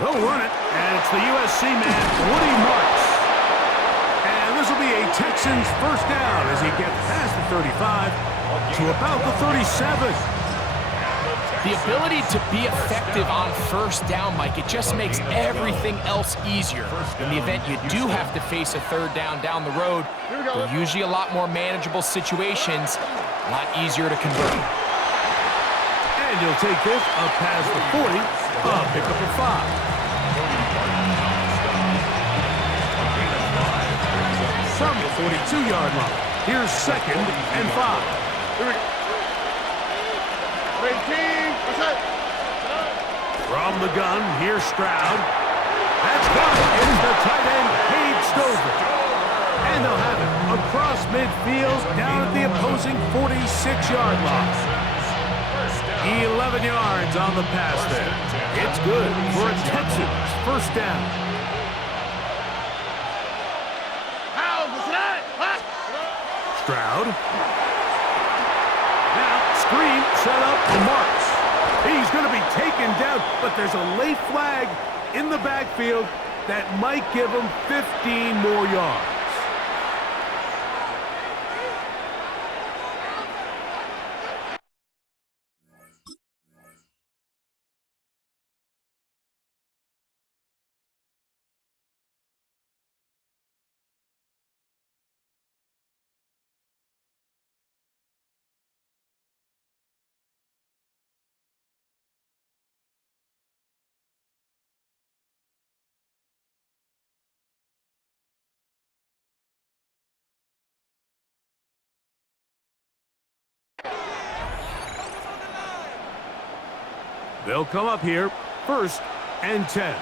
They'll run it, and it's the USC man, Woody Marks. And this will be a Texans first down as he gets past the 35 to about the 37. The ability to be effective on first down, Mike, it just makes everything else easier. In the event you do have to face a third down the road, they're usually a lot more manageable situations, a lot easier to convert. And he'll take this up past the 40, pick up a 5. From the 42-yard line, here's 2nd and 5. From the gun, here's Stroud. That's got it. It's the tight end, Cade Stover. And they'll have it across midfield down at the opposing 46-yard line. 11 yards on the pass there. It's good for a Texans first down. Stroud. Now, screen set up for Marks. He's going to be taken down, but there's a late flag in the backfield that might give him 15 more yards. They'll come up here, 1st and 10.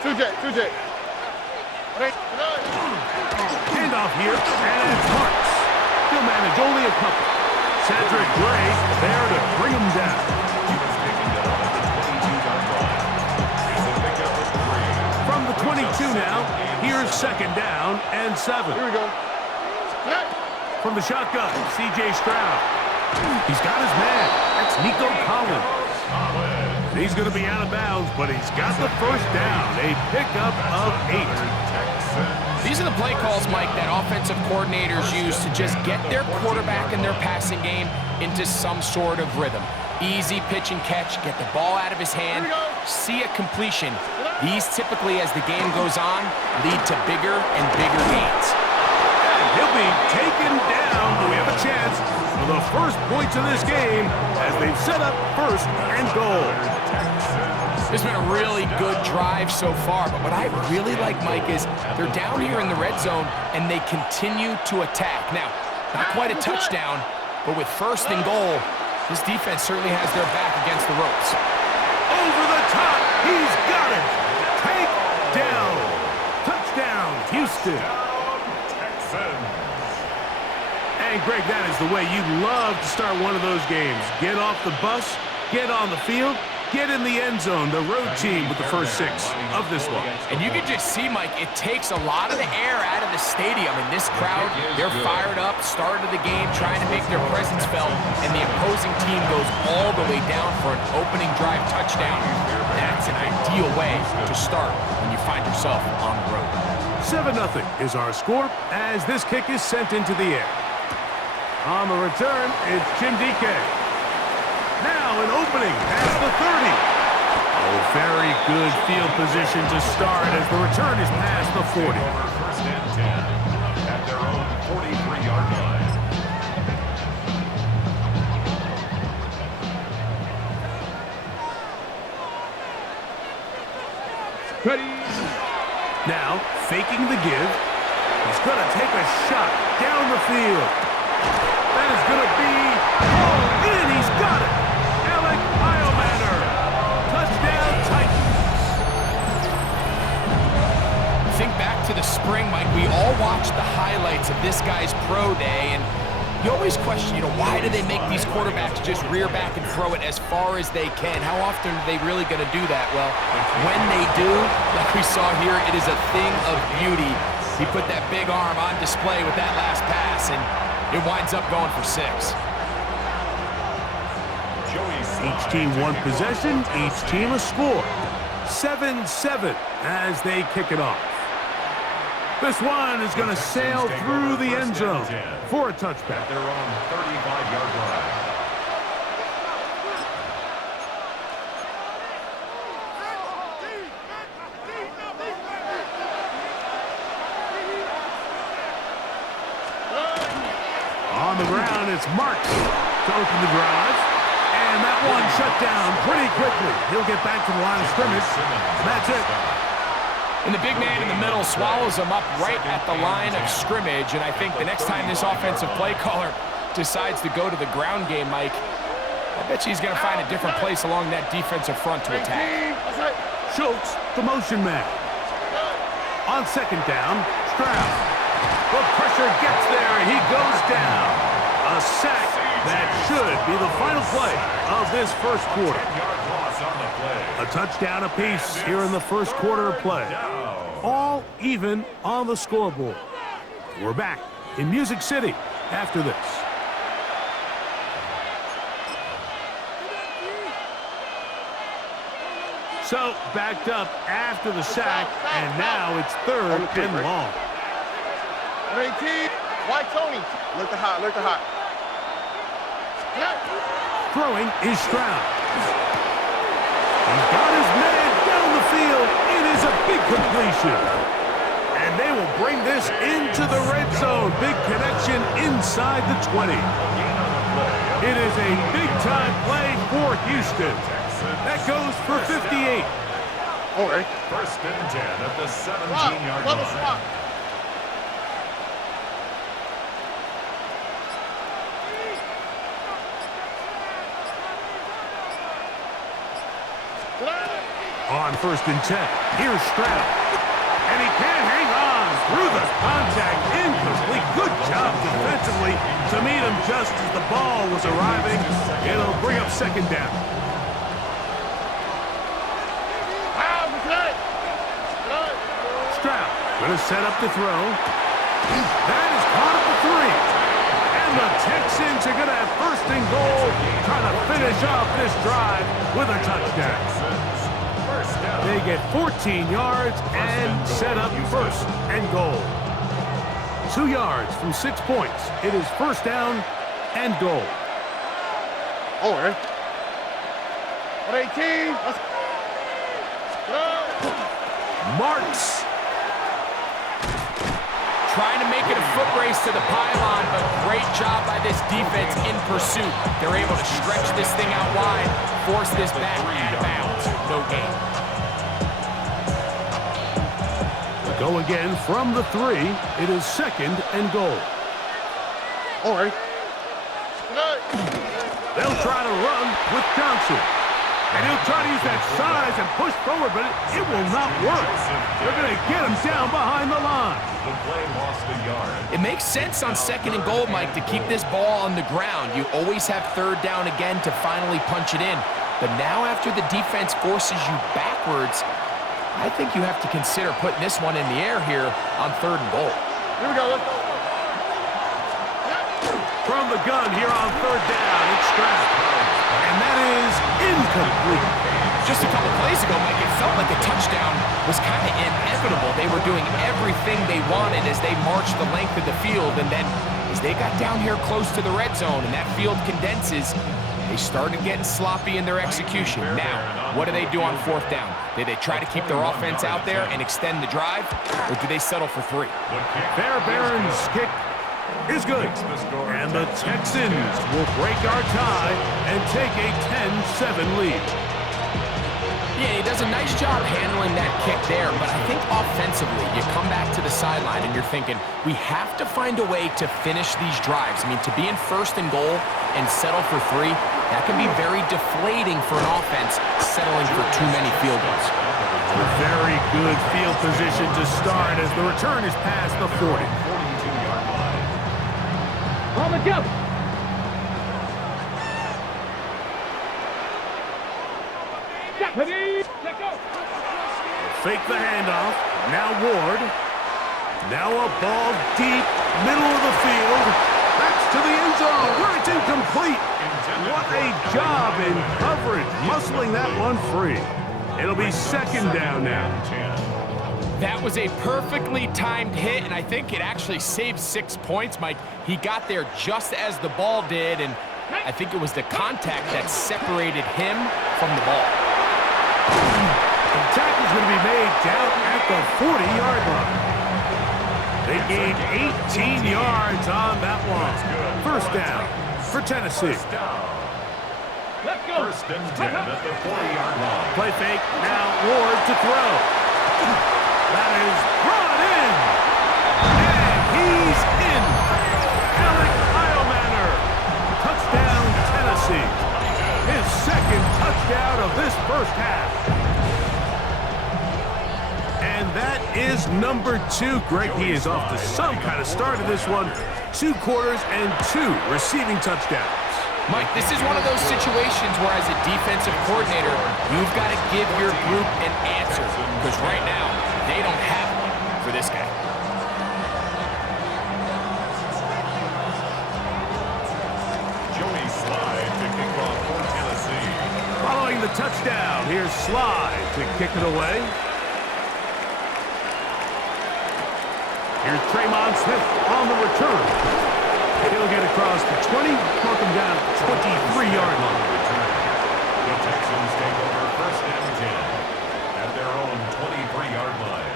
2J. Handoff here, and it's Marks. He'll manage only a couple. Cedric Gray there to bring him down. From the 22 now, here's 2nd down and 7. Here we go. From the shotgun, C.J. Stroud. He's got his man. That's Nico Collins. He's going to be out of bounds, but he's got the first down. A pickup of 8. These are the play calls, Mike, that offensive coordinators use to just get their quarterback and their passing game into some sort of rhythm. Easy pitch and catch, get the ball out of his hand, see a completion. These typically, as the game goes on, lead to bigger and bigger gains. And he'll be taken down. We have a chance for the first points of this game as they've set up 1st and goal. It's been a really good drive so far, but what I really like, Mike, is they're down here in the red zone and they continue to attack. Now, not quite a touchdown, but with 1st and goal, this defense certainly has their back against the ropes. Over the top, he's got it. Take down. Touchdown, Houston. And Greg, that is the way you love to start one of those games. Get off the bus, get on the field, get in the end zone. The road team with the first 6 of this one. And you can just see, Mike, it takes a lot of the air out of the stadium. And this crowd, they're fired up, start of the game, trying to make their presence felt. And the opposing team goes all the way down for an opening drive touchdown. That's an ideal way to start when you find yourself on the road. 7-0 is our score as this kick is sent into the air. On the return, it's Chindike. Now an opening past the 30. Oh, very good field position to start as the return is past the 40. 1st and 10 at their own 43-yard line. Ready. Now, faking the give. He's going to take a shot down the field. That is going to be hauled in. He's got it. Alec Iomanner. Touchdown, Titans. Think back to the spring, Mike. We all watched the highlights of this guy's pro day, and you always question, why do they make these quarterbacks just rear back and throw it as far as they can? How often are they really going to do that? Well, when they do, like we saw here, it is a thing of beauty. He put that big arm on display with that last pass, and it winds up going for 6. Joey Each team one possession, each team a score. 7-7 as they kick it off. This one is going to sail through the end zone for a touchback. At their own 35-yard line. On the ground, it's Marks to open the drive. And that one shut down pretty quickly. He'll get back to the line of scrimmage. And that's it. And the big man in the middle swallows him up right at the line of scrimmage. And I think the next time this offensive play caller decides to go to the ground game, Mike, I bet you he's going to find a different place along that defensive front to attack. Schultz, the motion man. On second down, Stroud. The pressure gets there, and he goes down. A sack that should be the final play of this first quarter. A touchdown apiece here in the first quarter of play. All even on the scoreboard. We're back in Music City after this. So, backed up after the sack, and now it's third and long. 18. White Tony. Look to hot, look to hot. Throwing is Stroud. He's got his man down the field. It is a big completion. And they will bring this into the red zone. Big connection inside the 20. It is a big-time play for Houston. That goes for 58. All right. First and 10 at the 17-yard line. On first and 10, here's Stroud. And he can't hang on through the contact. Incomplete. Good job defensively to meet him just as the ball was arriving. It'll bring up second down. Stroud going to set up the throw. That is caught at the 3. And the Texans are going to have first and goal, trying to finish off this drive with a touchdown. They get 14 yards and set up first and goal. 2 yards from 6 points. It is first down and goal. All right. 18. Marks. Trying to make it a foot race to the pylon, but great job by this defense in pursuit. They're able to stretch this thing out wide, force this back out of bounds. No gain. Go again from the 3. It is second and goal. All right. They'll try to run with Johnson. And he'll try to use that size and push forward, but it will not work. They're going to get him down behind the line. The play lost a yard. It makes sense on second and goal, Mike, to keep this ball on the ground. You always have third down again to finally punch it in. But now after the defense forces you backwards, I think you have to consider putting this one in the air here on third and goal. Here we go. Let's go. From the gun here on third down, it's Stroud. And that is incomplete. Just a couple plays ago, Mike, it felt like a touchdown was kind of inevitable. They were doing everything they wanted as they marched the length of the field. And then as they got down here close to the red zone and that field condenses, they started getting sloppy in their execution. Now, what do they do on fourth down? Do they try to keep their offense out there and extend the drive, or do they settle for 3? Fairbairn's kick is good. And the Texans will break our tie and take a 10-7 lead. Yeah, he does a nice job handling that kick there, but I think offensively, you come back to the sideline and you're thinking, we have to find a way to finish these drives. I mean, to be in first and goal and settle for 3, that can be very deflating for an offense settling for too many field goals. A very good field position to start as the return is past the 40. 42-yard line. On the jump. Fake the handoff. Now Ward. Now a ball deep, middle of the field. That's to the end zone, where it's incomplete. What a job in coverage, muscling that one free. It'll be second down now. That was a perfectly timed hit, and I think it actually saved 6 points, Mike. He got there just as the ball did, and I think it was the contact that separated him from the ball. The tackle's going to be made down at the 40-yard line. They gained 18 yards on that one. First down for Tennessee. Let's go. First and 10 at the 40-yard line. Play fake, now Ward to throw. That is brought in. And he's in. Alec Eilmanner. Touchdown, Tennessee. His second touchdown of this first half. And that is number 2. Greg, he is off to some kind of start in this one. 2 quarters and 2 receiving touchdowns. Mike, this is one of those situations where as a defensive coordinator, you've got to give your group an answer. Because right now, they don't have one for this guy. Joey Slide to kick off for Tennessee. Following the touchdown, here's Slide to kick it away. Here's Tremont Smith on the return. He'll get across the 20, mark him down at the 23-yard line. The Texans take over first and 10 at their own 23-yard line.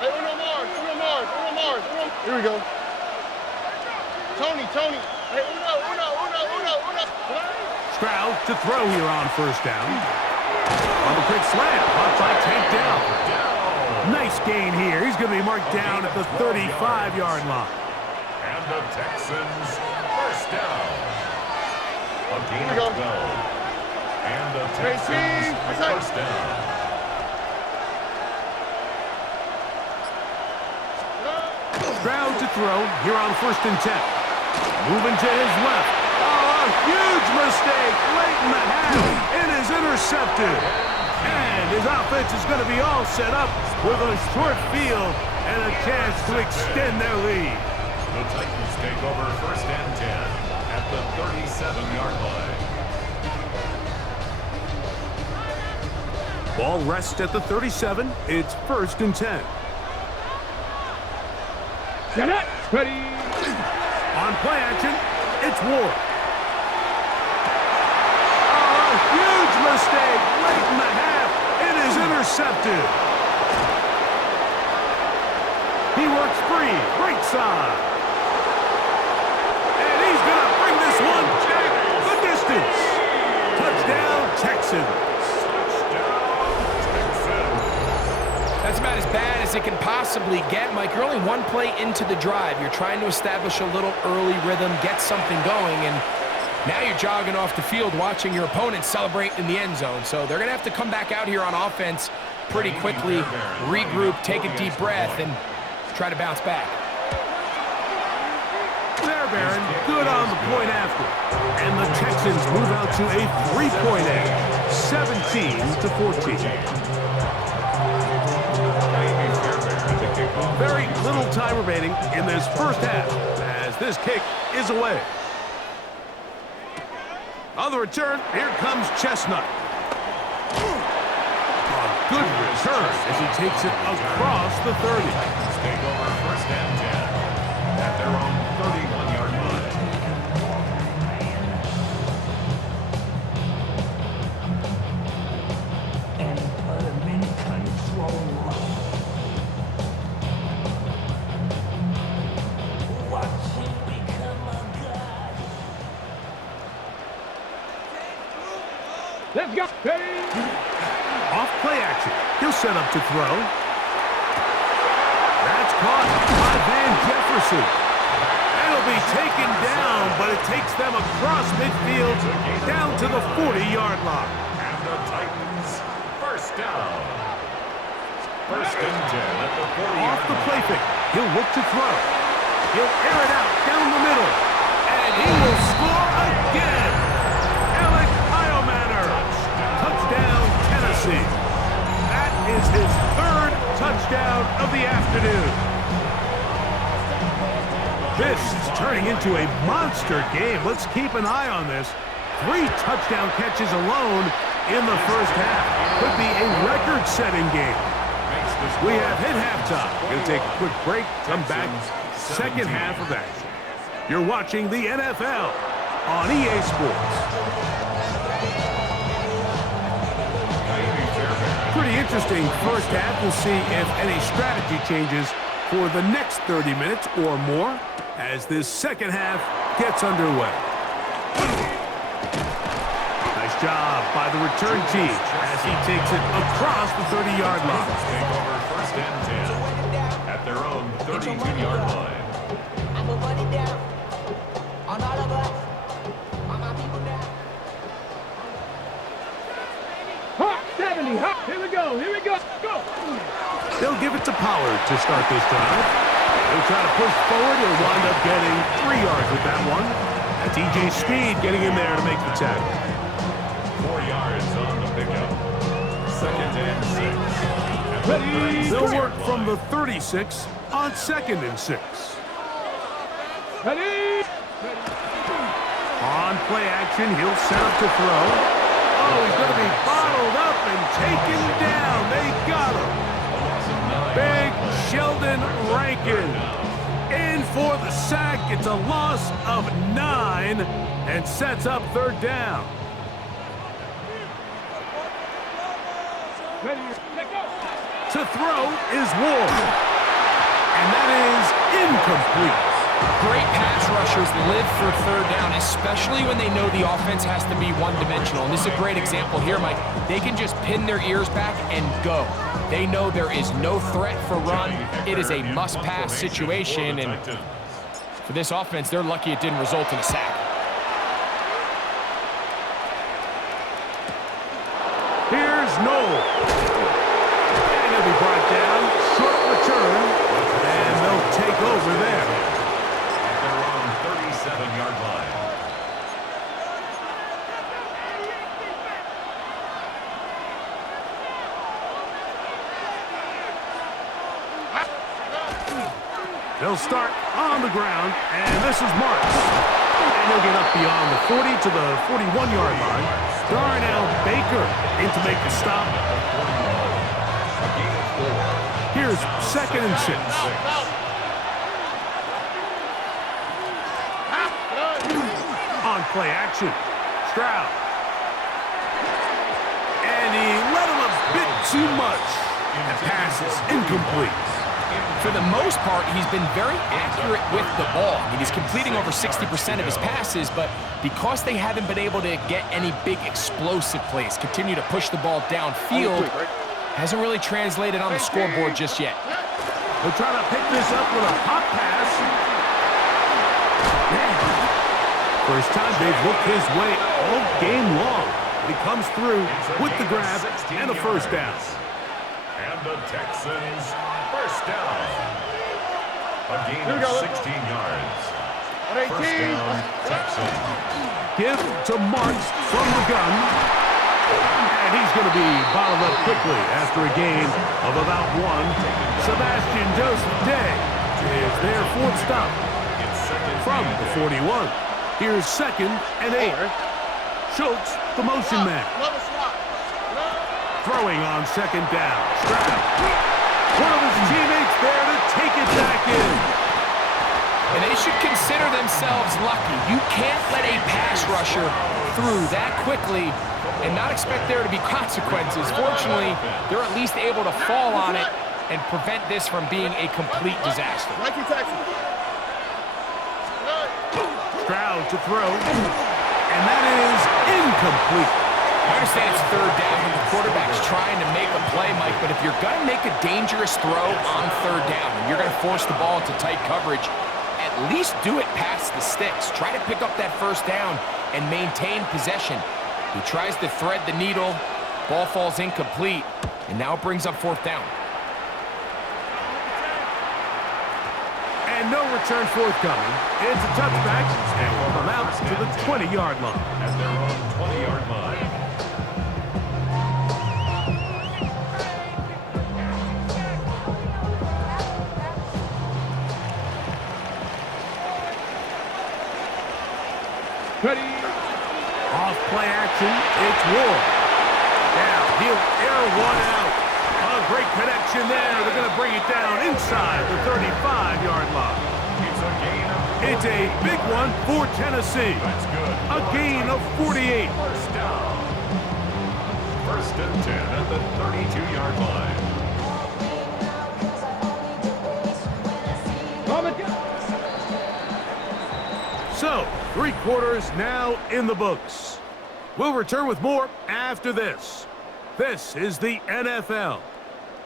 Hey, Uno Mars. Here we go. Tony. Hey, Uno. Stroud to throw here on first down. On the quick slant, caught by Tank down. Nice gain here. He's going to be marked down at the 35-yard line. And the Texans first down. A gain Here we of go. 12. And the Tracy, Texans first down. Stroud to throw here on first and 10. Moving to his left. Oh, a huge mistake late in the half. It is intercepted. And his offense is going to be all set up with a short field and a chance to extend their lead. The Titans take over first and 10 at the 37-yard line. Ball rests at the 37. It's first and 10. Get it. Ready. On play action, it's Ward. Oh, a huge mistake late in the half. It is intercepted. He works free, right side. And he's going to bring this one back the distance. Touchdown, Texans. That's about as bad as it can possibly get, Mike. You're only one play into the drive. You're trying to establish a little early rhythm, get something going, and now you're jogging off the field watching your opponent celebrate in the end zone. So they're going to have to come back out here on offense pretty quickly, regroup, take a deep breath, and try to bounce back. There, Baron. Good on the point after. And the Texans move out to a 3-point edge, 17-14. Very little time remaining in this first half as this kick is away. On the return, here comes Chestnut. A good return as he takes it across the 30. Take over first and 10 at their own 31-yard line. And put him in control. Watch him become a god. Let's go. Ready. Off play action. He'll set up to throw. That's caught by Van Jefferson. It'll be taken down, but it takes them across midfield down to the 40-yard line. And the Titans first down. First and 10 at the 40-yard Off the line. play fake. He'll look to throw. He'll air it out down the middle. And he will score again. Alec touchdown of the afternoon. This is turning into a monster game. Let's keep an eye on this. 3 touchdown catches alone in the first half. Could be a record-setting game. We have hit halftime. Going to take a quick break. Come back. Second half of action. You're watching the NFL on EA Sports. Pretty interesting first half. We'll see if any strategy changes for the next 30 minutes or more as this second half gets underway. Nice job by the return team as he takes it across the 30-yard line. Take over first and 10 at their own 32-yard line. I'ma run it down on all of us, on my people now. Hot 70, hot. Here we go, go. They'll give it to Pollard to start this drive. He'll try to push forward. He'll wind up getting 3 yards with that one. That's E.J. Speed getting in there to make the tackle. 4 yards on the pickup. Second and 6. Ready. They'll work from the 36 on second and 6. Ready. On play action, he'll set up to throw. Oh, he's going to be bottled up and taken down. They got him. Big Sheldon Rankin in for the sack. It's a loss of 9 and sets up third down. Ready. Let go. To throw is Ward. And that is incomplete. Great pass rushers live for third down, especially when they know the offense has to be one-dimensional. And this is a great example here, Mike. They can just pin their ears back and go. They know there is no threat for run. It is a must-pass situation, and for this offense, they're lucky it didn't result in a sack. Here's Noel. And he'll be brought down. Short return. And they'll take over there. At their own 37-yard line. They'll start on the ground, and this is Marks. And he'll get up beyond the 40 to the 41-yard line. Darnell Baker in to make the stop. Here's second and 6. On play action, Stroud. And he let him a bit too much. And pass is incomplete. For the most part, he's been very accurate with the ball. I mean, he's completing over 60% of his passes, but because they haven't been able to get any big explosive plays, continue to push the ball downfield, hasn't really translated on the scoreboard just yet. They'll try to pick this up with a pop pass. First time they've looked his way all game long. He comes through with the grab and a first down. And the Texans first down. A gain of 16 yards. First down, Texans. Give to Marks from the gun. And he's going to be bottled up quickly after a gain of about 1. Sebastian Joseph Day is their 4th stop from the 41. Here's second and 8. Schultz, the motion man. Throwing on second down. Stroud. One of his teammates there to take it back in. And they should consider themselves lucky. You can't let a pass rusher through that quickly and not expect there to be consequences. Fortunately, they're at least able to fall on it and prevent this from being a complete disaster. Stroud to throw. And that is incomplete. I understand it's third down when the quarterback's trying to make a play, Mike, but if you're going to make a dangerous throw on third down and you're going to force the ball into tight coverage, at least do it past the sticks. Try to pick up that first down and maintain possession. He tries to thread the needle, ball falls incomplete, and now it brings up fourth down. And no return forthcoming. It's a touchback, and will come out to the 20-yard line. At their own 20-yard line. Ready. Off play action, it's Ward. Now he'll air one out. A great connection there. They're going to bring it down inside the 35-yard line. It's a gain of It's a big one for Tennessee. That's good. A gain of 48. First down. First and 10 at the 32-yard line. So, 3 quarters now in the books. We'll return with more after this. This is the NFL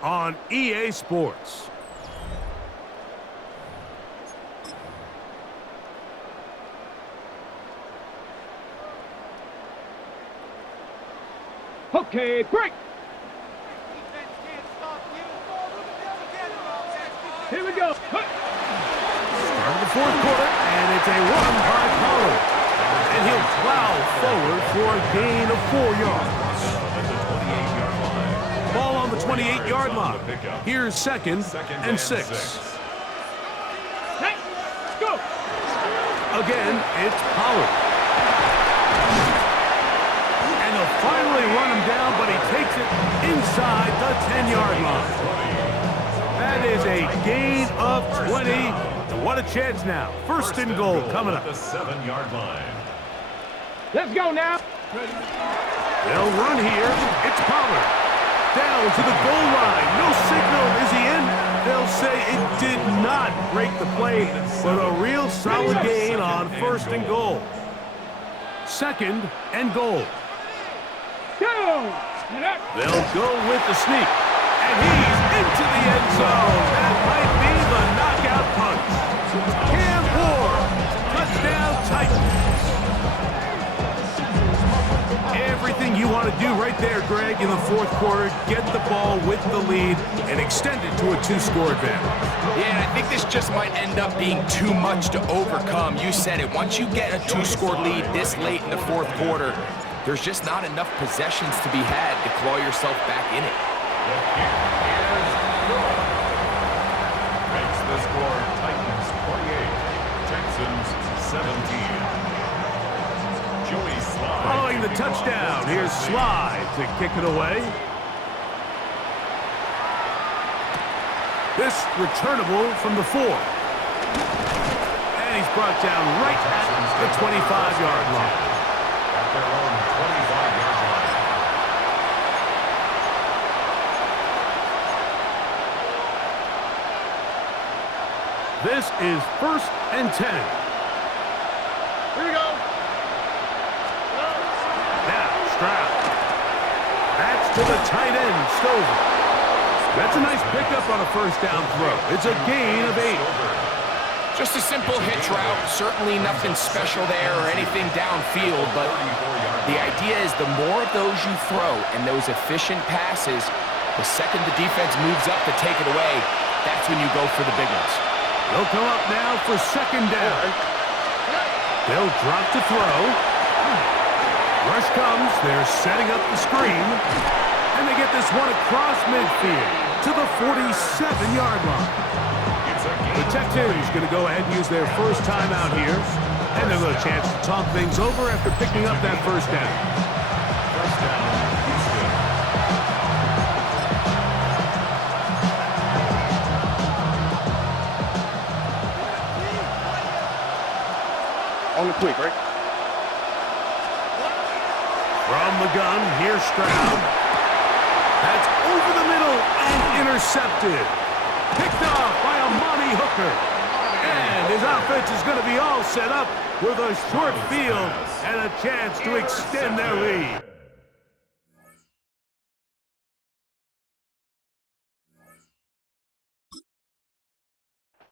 on EA Sports. Okay, break. Here we go. Start of the 4th quarter, and it's a run by Pollard. And he'll plow forward for a gain of 4 yards. At the 28-yard line. Ball on the 28-yard line. Here's second and 6. Hey, go. Again, it's Pollard. And they'll finally run him down, but he takes it inside the 10-yard line. That is a gain of 20. And what a chance now. First and goal coming up. At the 7-yard line. Let's go now. They'll run here. It's Pollard. Down to the goal line. No signal. Is he in? They'll say it did not break the play, but a real solid gain on first and goal. Second and goal. Go. They'll go with the sneak. And he's into the end zone. That might be the knockout punch. Cam Ward. Touchdown Titans. Everything you want to do right there, Greg, in the 4th quarter. Get the ball with the lead and extend it to a 2-score advantage. Yeah, and I think this just might end up being too much to overcome. You said it. Once you get a 2-score lead this late in the 4th quarter, there's just not enough possessions to be had to claw yourself back in it. Makes the score Titans 48, Texans 17. Joey Slide. Following the touchdown, here's Slide to kick it away. This returnable from the 4. And he's brought down right at the 25-yard line. At their own 25-yard line. This is first and 10. Here we go. Now, Stroud. That's to the tight end, Stover. That's a nice pickup on a first down throw. It's a gain of 8. Just a simple hitch route. Certainly nothing special there or anything downfield, but the idea is the more of those you throw and those efficient passes, the second the defense moves up to take it away, that's when you go for the big ones. They'll come up now for second down. They'll drop to throw. Rush comes. They're setting up the screen. And they get this one across midfield to the 47-yard line. The Texans going to go ahead and use their first timeout here. And they'll have a chance to talk things over after picking up that first down. First down, Houston. On the quick, right? From the gun, here's Stroud. That's over the middle and intercepted. Picked off by Amani Hooker. And his offense is going to be all set up with a short field and a chance to extend their lead.